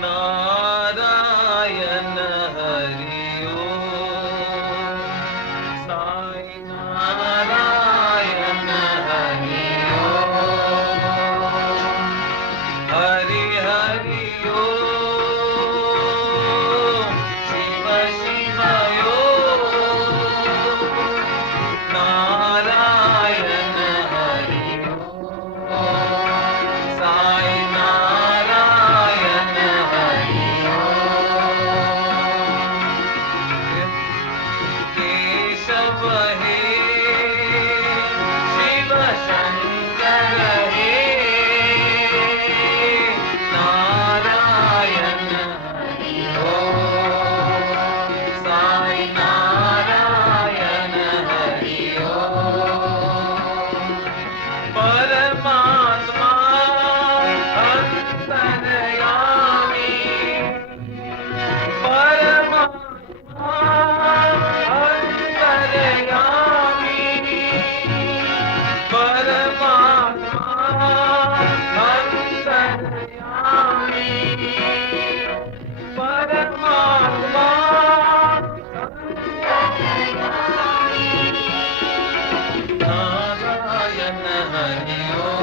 नारायण हरि ओम। साई नारायण हरि ओम। हरि हरि ओम। शिव शिव ओम। नारायण हरि ओम। साई नारायण हरि ओम। केशव हे शिव शंकर हे नारायण हरि ओम। साई नारायण हरि ओम। परमात्मा अंतर्यामी। परमात्मा अंतर्यामी। परमात्मा अंतर्यामी। परमात्मा अंतर्यामी। नारायण हरि ओम।